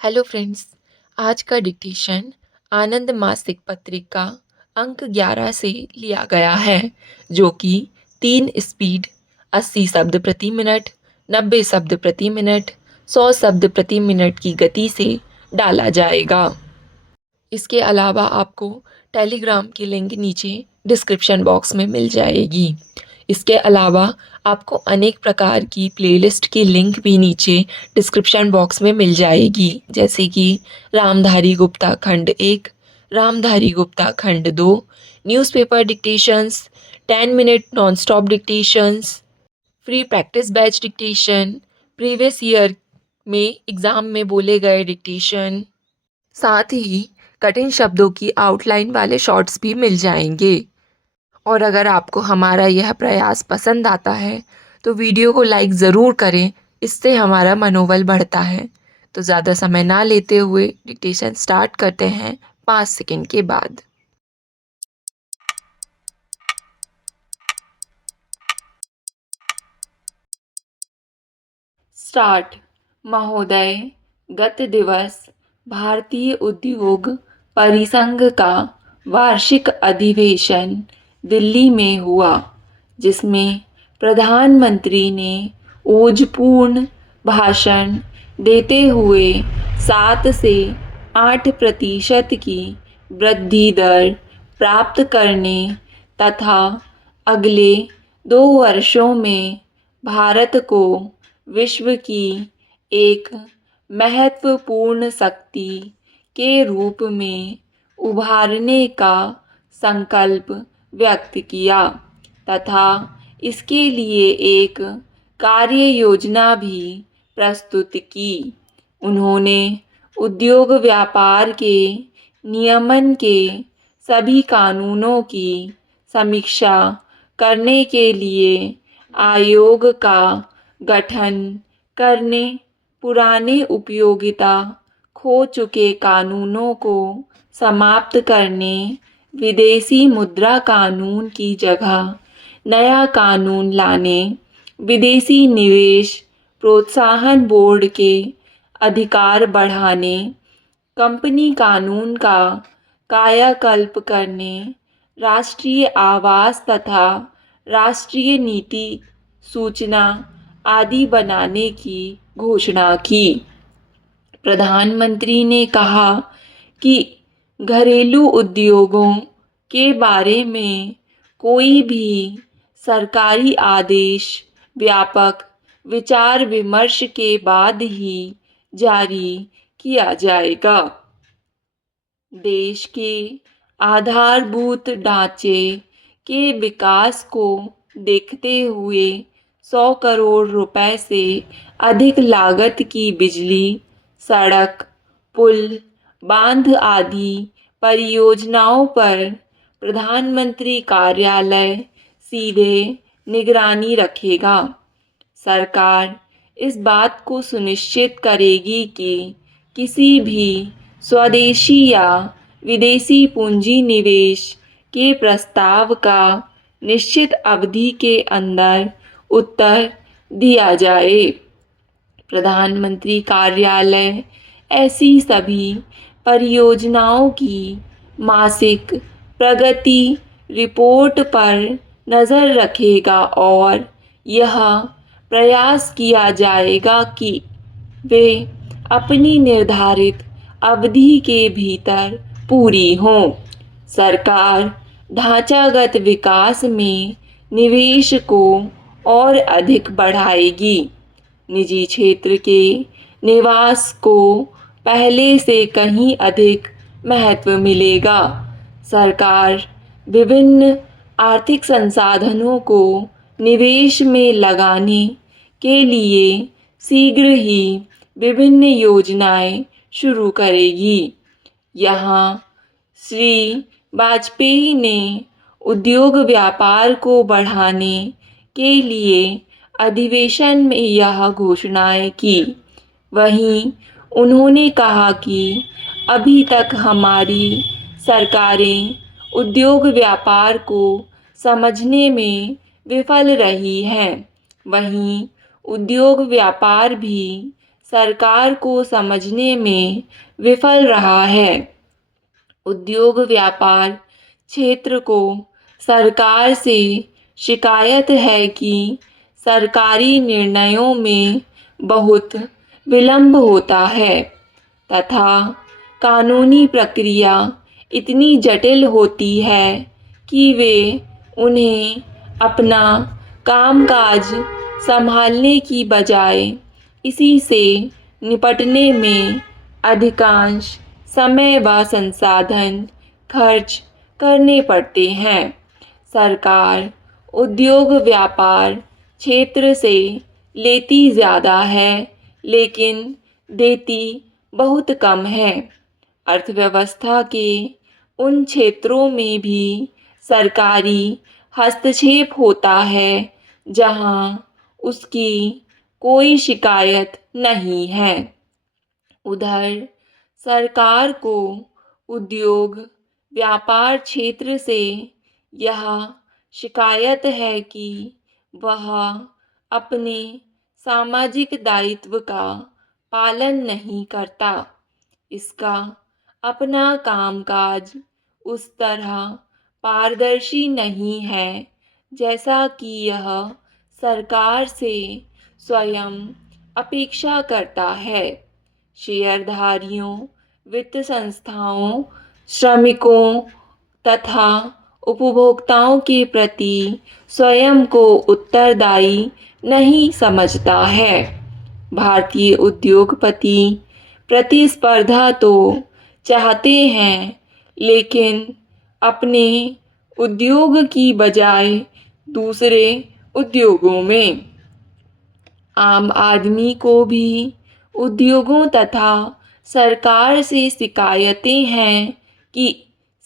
Hello friends. आज का dictation आनंद मासिक पत्रिका अंक 11 से लिया गया है, जो कि 3 स्पीड 80 शब्द प्रति मिनट, 90 शब्द प्रति मिनट, 100 शब्द प्रति मिनट की गति से डाला जाएगा। इसके अलावा आपको टेलीग्राम की लिंक नीचे डिस्क्रिप्शन बॉक्स में मिल जाएगी। इसके अलावा आपको अनेक प्रकार की प्लेलिस्ट की लिंक भी नीचे डिस्क्रिप्शन बॉक्स में मिल जाएगी, जैसे कि रामधारी गुप्ता खंड 1, रामधारी गुप्ता खंड 2, newspaper dictations, 10 minute non stop dictations, free practice batch dictation, previous year में एग्ज़ाम में बोले गए डिक्टेशन, साथ ही कठिन शब्दों की आउटलाइन वाले शॉर्ट्स भी मिल जाएंगे। और अगर आपको हमारा यह प्रयास पसंद आता है तो वीडियो को लाइक ज़रूर करें, इससे हमारा मनोबल बढ़ता है। तो ज़्यादा समय ना लेते हुए डिक्टेशन स्टार्ट करते हैं 5 सेकंड के बाद। स्टार्ट। महोदय, गत दिवस भारतीय उद्योग परिसंघ का वार्षिक अधिवेशन दिल्ली में हुआ, जिसमें प्रधानमंत्री ने ओजपूर्ण भाषण देते हुए 7 से 8% की वृद्धि दर प्राप्त करने तथा अगले 2 वर्षों में भारत को विश्व की एक महत्वपूर्ण शक्ति के रूप में उभारने का संकल्प व्यक्त किया तथा इसके लिए एक कार्य योजना भी प्रस्तुत की। उन्होंने उद्योग व्यापार के नियमन के सभी कानूनों की समीक्षा करने के लिए आयोग का गठन करने, पुराने उपयोगिता खो चुके कानूनों को समाप्त करने, विदेशी मुद्रा कानून की जगह नया कानून लाने, विदेशी निवेश प्रोत्साहन बोर्ड के अधिकार बढ़ाने, कंपनी कानून का कायाकल्प करने, राष्ट्रीय आवास तथा राष्ट्रीय नीति सूचना आदि बनाने की घोषणा की। प्रधानमंत्री ने कहा कि घरेलू उद्योगों के बारे में कोई भी सरकारी आदेश व्यापक विचार विमर्श के बाद ही जारी किया जाएगा। देश के आधारभूत ढांचे के विकास को देखते हुए 100 करोड़ रुपए से अधिक लागत की बिजली, सड़क, पुल, बांध आदि परियोजनाओं पर प्रधानमंत्री कार्यालय सीधे निगरानी रखेगा। सरकार इस बात को सुनिश्चित करेगी कि किसी भी स्वदेशी या विदेशी पूंजी निवेश के प्रस्ताव का निश्चित अवधि के अंदर उत्तर दिया जाए। प्रधानमंत्री कार्यालय ऐसी सभी परियोजनाओं की मासिक प्रगति रिपोर्ट पर नज़र रखेगा और यह प्रयास किया जाएगा कि वे अपनी निर्धारित अवधि के भीतर पूरी हों। सरकार ढांचागत विकास में निवेश को और अधिक बढ़ाएगी। निजी क्षेत्र के निवेश को पहले से कहीं अधिक महत्व मिलेगा। सरकार विभिन्न आर्थिक संसाधनों को निवेश में लगाने के लिए शीघ्र ही विभिन्न योजनाएं शुरू करेगी। यहाँ श्री वाजपेयी ने उद्योग व्यापार को बढ़ाने के लिए अधिवेशन में यह घोषणाएं की। वहीं उन्होंने कहा कि अभी तक हमारी सरकारें उद्योग व्यापार को समझने में विफल रही हैं। वहीं उद्योग व्यापार भी सरकार को समझने में विफल रहा है। उद्योग व्यापार क्षेत्र को सरकार से शिकायत है कि सरकारी निर्णयों में बहुत विलंब होता है तथा कानूनी प्रक्रिया इतनी जटिल होती है कि वे उन्हें अपना कामकाज संभालने की बजाय इसी से निपटने में अधिकांश समय व संसाधन खर्च करने पड़ते हैं। सरकार उद्योग व्यापार क्षेत्र से लेती ज़्यादा है लेकिन देती बहुत कम है। अर्थव्यवस्था के उन क्षेत्रों में भी सरकारी हस्तक्षेप होता है जहां उसकी कोई शिकायत नहीं है। उधर सरकार को उद्योग व्यापार क्षेत्र से यह शिकायत है कि वह अपने सामाजिक दायित्व का पालन नहीं करता। इसका अपना कामकाज उस तरह पारदर्शी नहीं है जैसा कि यह सरकार से स्वयं अपेक्षा करता है। शेयरधारियों, वित्त संस्थाओं, श्रमिकों तथा उपभोक्ताओं के प्रति स्वयं को उत्तरदायी नहीं समझता है। भारतीय उद्योगपति प्रतिस्पर्धा तो चाहते हैं लेकिन अपने उद्योग की बजाय दूसरे उद्योगों में। आम आदमी को भी उद्योगों तथा सरकार से शिकायतें हैं कि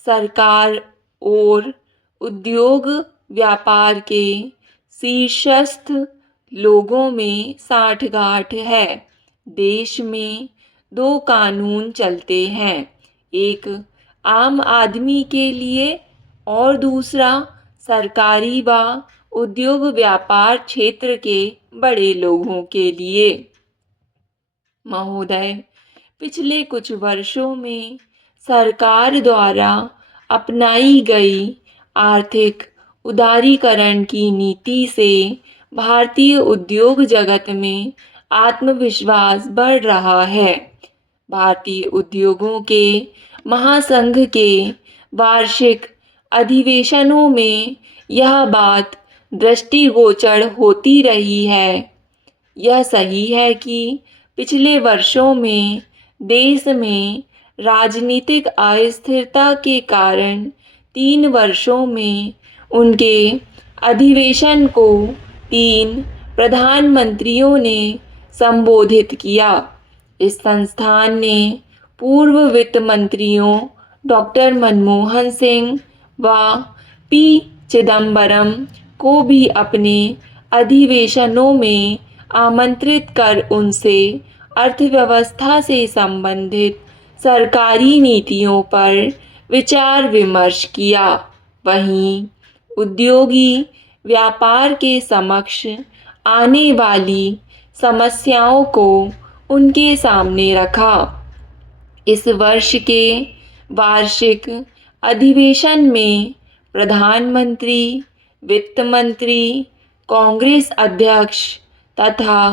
सरकार और उद्योग व्यापार के शीर्षस्थ लोगों में साठगांठ है। देश में दो कानून चलते हैं, एक आम आदमी के लिए और दूसरा सरकारी व उद्योग व्यापार क्षेत्र के बड़े लोगों के लिए। महोदय, पिछले कुछ वर्षों में सरकार द्वारा अपनाई गई आर्थिक उदारीकरण की नीति से भारतीय उद्योग जगत में आत्मविश्वास बढ़ रहा है। भारतीय उद्योगों के महासंघ के वार्षिक अधिवेशनों में यह बात दृष्टिगोचर होती रही है। यह सही है कि पिछले वर्षों में देश में राजनीतिक अस्थिरता के कारण 3 वर्षों में उनके अधिवेशन को 3 प्रधानमंत्रियों ने संबोधित किया। इस संस्थान ने पूर्व वित्त मंत्रियों डॉक्टर मनमोहन सिंह व पी चिदम्बरम को भी अपने अधिवेशनों में आमंत्रित कर उनसे अर्थव्यवस्था से संबंधित सरकारी नीतियों पर विचार विमर्श किया। वहीं उद्योगी व्यापार के समक्ष आने वाली समस्याओं को उनके सामने रखा। इस वर्ष के वार्षिक अधिवेशन में प्रधानमंत्री, वित्त मंत्री, कांग्रेस अध्यक्ष तथा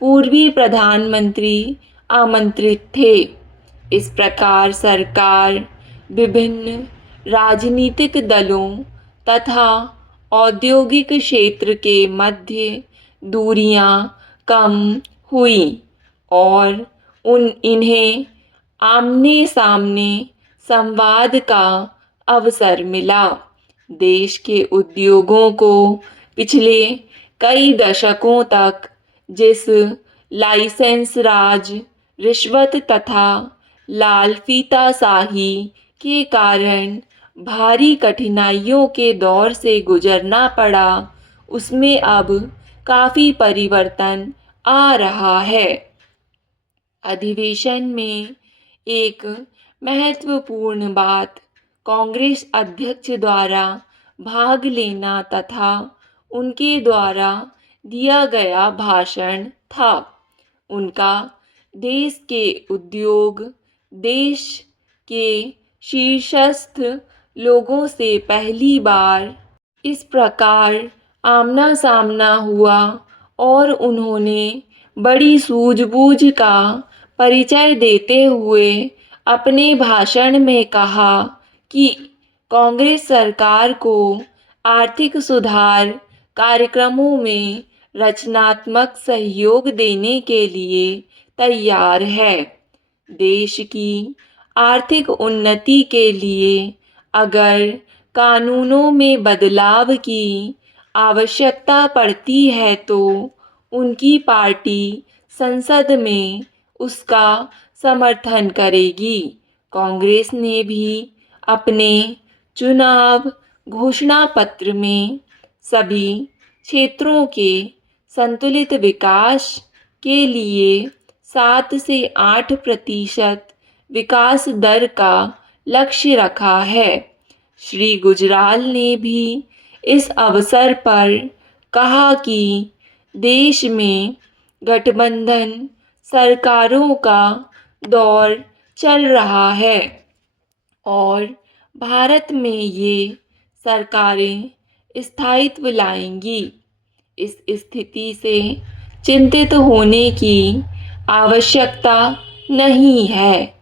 पूर्वी प्रधानमंत्री आमंत्रित थे। इस प्रकार सरकार विभिन्न राजनीतिक दलों तथा औद्योगिक क्षेत्र के मध्य दूरियां कम हुई और इन्हें आमने सामने संवाद का अवसर मिला। देश के उद्योगों को पिछले कई दशकों तक जिस लाइसेंस राज, रिश्वत तथा लाल फीताशाही के कारण भारी कठिनाइयों के दौर से गुजरना पड़ा, उसमें अब काफ़ी परिवर्तन आ रहा है। अधिवेशन में एक महत्वपूर्ण बात कांग्रेस अध्यक्ष द्वारा भाग लेना तथा उनके द्वारा दिया गया भाषण था। उनका देश के उद्योग, देश के शीर्षस्थ लोगों से पहली बार इस प्रकार आमना सामना हुआ और उन्होंने बड़ी सूझबूझ का परिचय देते हुए अपने भाषण में कहा कि कांग्रेस सरकार को आर्थिक सुधार कार्यक्रमों में रचनात्मक सहयोग देने के लिए तैयार है। देश की आर्थिक उन्नति के लिए अगर कानूनों में बदलाव की आवश्यकता पड़ती है तो उनकी पार्टी संसद में उसका समर्थन करेगी। कांग्रेस ने भी अपने चुनाव घोषणा पत्र में सभी क्षेत्रों के संतुलित विकास के लिए 7 से 8% विकास दर का लक्ष्य रखा है। श्री गुजराल ने भी इस अवसर पर कहा कि देश में गठबंधन सरकारों का दौर चल रहा है और भारत में ये सरकारें स्थायित्व लाएंगी। इस स्थिति से चिंतित होने की आवश्यकता नहीं है,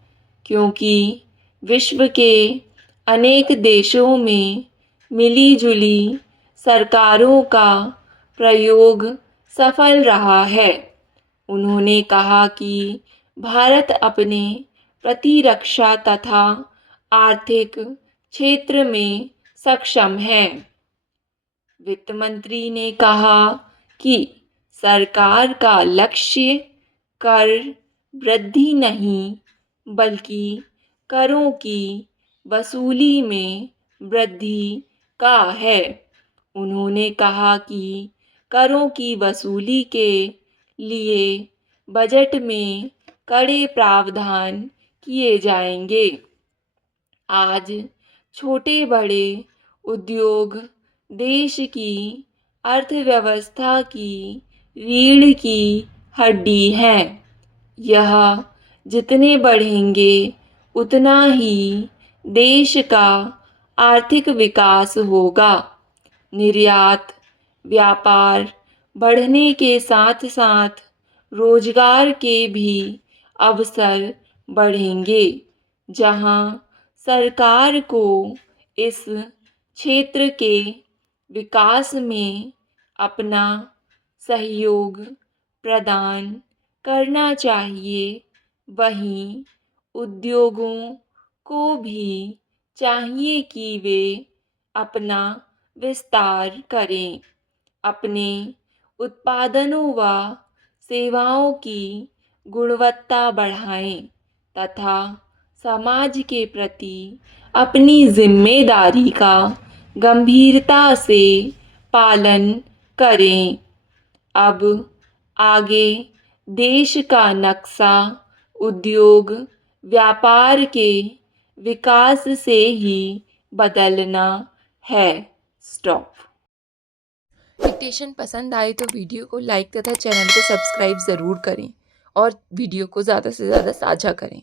क्योंकि विश्व के अनेक देशों में मिली-जुली सरकारों का प्रयोग सफल रहा है। उन्होंने कहा कि भारत अपने प्रतिरक्षा तथा आर्थिक क्षेत्र में सक्षम है। वित्त मंत्री ने कहा कि सरकार का लक्ष्य कर वृद्धि नहीं, बल्कि करों की वसूली में वृद्धि का है। उन्होंने कहा कि करों की वसूली के लिए बजट में कड़े प्रावधान किए जाएंगे। आज छोटे बड़े उद्योग देश की अर्थव्यवस्था की रीढ़ की हड्डी हैं। यह जितने बढ़ेंगे उतना ही देश का आर्थिक विकास होगा। निर्यात व्यापार बढ़ने के साथ साथ रोजगार के भी अवसर बढ़ेंगे। जहां सरकार को इस क्षेत्र के विकास में अपना सहयोग प्रदान करना चाहिए, वहीं उद्योगों को भी चाहिए कि वे अपना विस्तार करें, अपने उत्पादनों व सेवाओं की गुणवत्ता बढ़ाएं तथा समाज के प्रति अपनी जिम्मेदारी का गंभीरता से पालन करें। अब आगे देश का नक्शा उद्योग व्यापार के विकास से ही बदलना है। स्टॉप। डिक्टेशन पसंद आए तो वीडियो को लाइक तथा चैनल को सब्सक्राइब ज़रूर करें और वीडियो को ज़्यादा से ज़्यादा साझा करें।